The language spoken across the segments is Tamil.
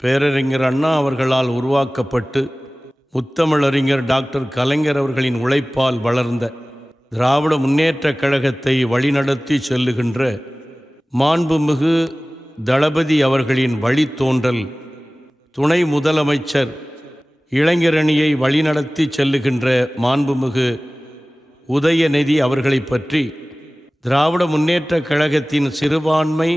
பேரறிஞர் அண்ணா அவர்களால் உருவாக்கப்பட்டு முத்தமிழறிஞர் டாக்டர் கலைஞர் அவர்களின் உழைப்பால் வளர்ந்த திராவிட முன்னேற்றக் கழகத்தை வழிநடத்தி செல்லுகின்ற மாண்புமிகு தளபதி அவர்களின் வழித்தோன்றல் துணை முதலமைச்சர் இளைஞரணியை வழிநடத்தி செல்லுகின்ற மாண்புமிகு உதயநிதி அவர்களை பற்றி திராவிட முன்னேற்றக் கழகத்தின் சிறுபான்மை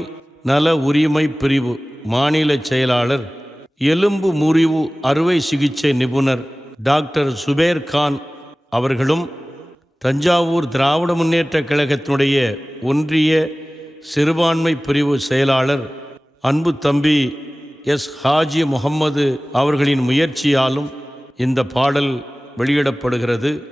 நல உரிமை பிரிவு மாநில செயலாளர் எலும்பு முறிவு அறுவை சிகிச்சை நிபுணர் டாக்டர் சுபேர் கான் அவர்களும் தஞ்சாவூர் திராவிட முன்னேற்ற கழகத்தினுடைய ஒன்றிய சிறுபான்மை பிரிவு செயலாளர் அன்பு தம்பி எஸ். ஹாஜி முகம்மது அவர்களின் முயற்சியாலும் இந்த பாடல் வெளியிடப்படுகிறது.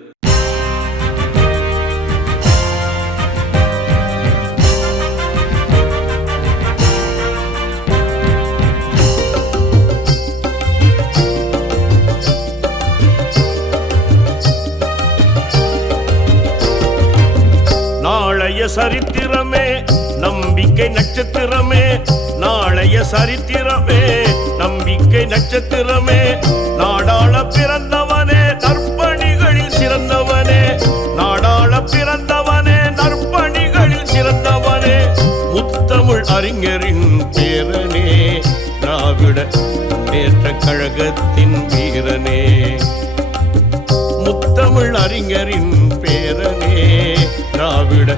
நாளைய சரித்திரமே நம்பிக்கை நட்சத்திரமே நாளைய சரித்திரமே நம்பிக்கை நட்சத்திரமே. நாடாள பிறந்தவனே நற்பணிகளில் சிறந்தவனே. நாடாள பிறந்தவனே நற்பணிகளில் சிறந்தவனே. முத்தமிழ் அறிஞரின் பேரனே திராவிட முன்னேற்ற கழகத்தின் வீரனே. முத்தமிழ் அறிஞரின் பேரனே திராவிட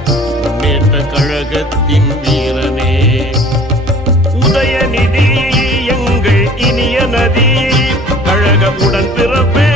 முன்னேற்ற கழகத்தின் வீரனே. உதயநிதி எங்கள் இனிய நதி கழக உடன் பிறப்பே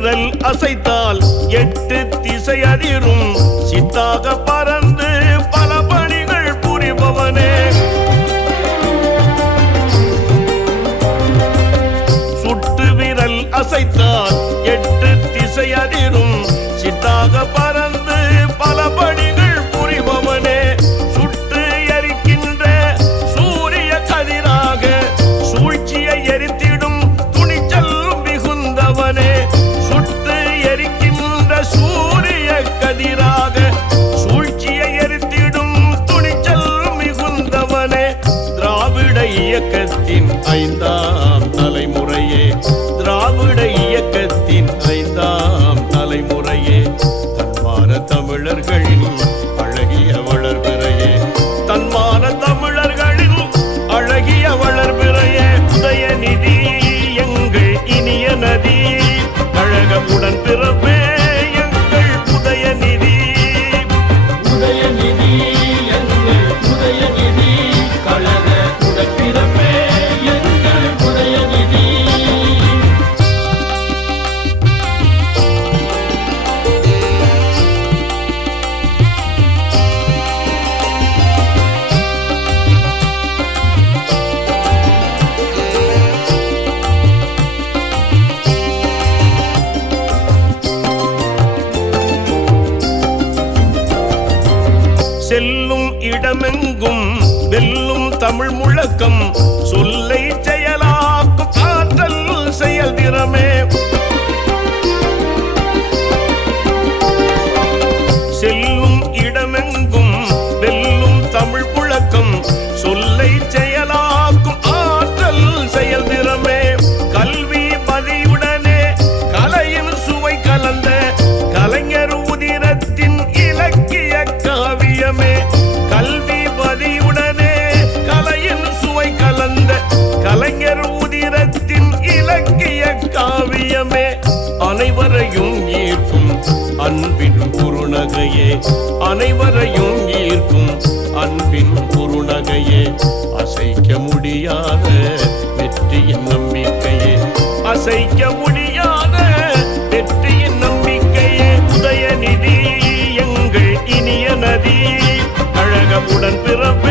விரல் அசைத்தால் எட்டு திசை அதிரும். சித்தாக பறந்து பல பணிகள் புரிபவனே. சுட்டு விரல் அசைத்தால் எட்டு திசை அதிரும். இயக்கத்தின் ஐந்தாம் தலைமுறையே. இடமெங்கும் வெல்லும் தமிழ் முழக்கம். அனைவரையும் ஈர்க்கும் அன்பின் குறுநகையே. அசைக்க முடியாத வெற்றியின் நம்பிக்கையே. அசைக்க முடியாத வெற்றியின் நம்பிக்கையே. உதய நிதி எங்கள் இனிய நதி அழகமுடன் பிறப்பு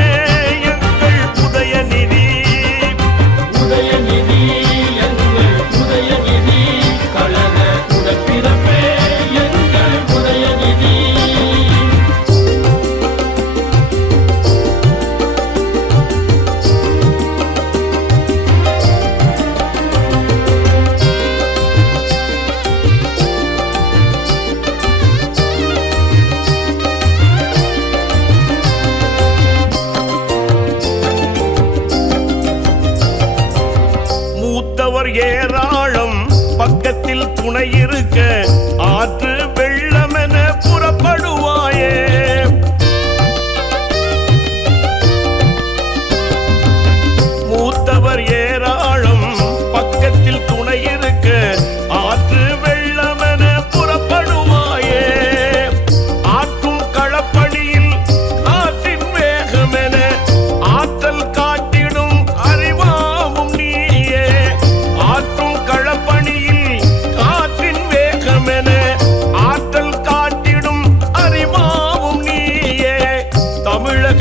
ஏராளம் பக்கத்தில் துணை இருக்க ஆற்று வெள்ள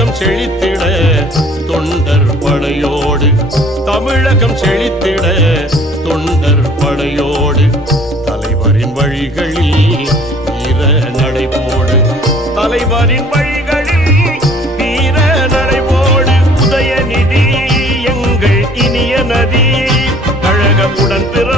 தமிழகம் செழித்திட தொண்டர் படையோடு. தமிழகம் செழித்திட தொண்டர் படையோடு. தலைவரின் வழிகளில் வீர நடைபோடு தலைவரின் வழிகளில் வீர நடைபோடு உதயநிதி எங்கள் இனிய நதி கழகமுடன் பிற